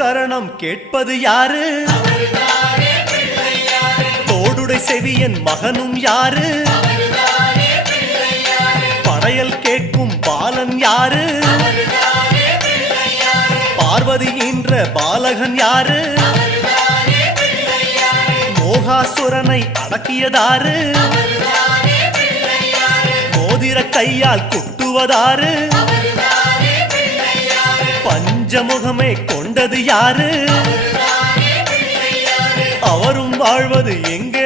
கரணம் கேட்பது யாரு? தோடுடை செவியன் மகனும் யாரு? படையல் கேட்கும் பாலன் யாரு? பார்வதி என்ற பாலகன் யாரு? மோகாசுரனை அடக்கியதாரு? மோதிர கையால் குட்டுவதாரு? பஞ்சமுகமே கொண்டது யாரு? அவரும் வாழ்வது எங்கே?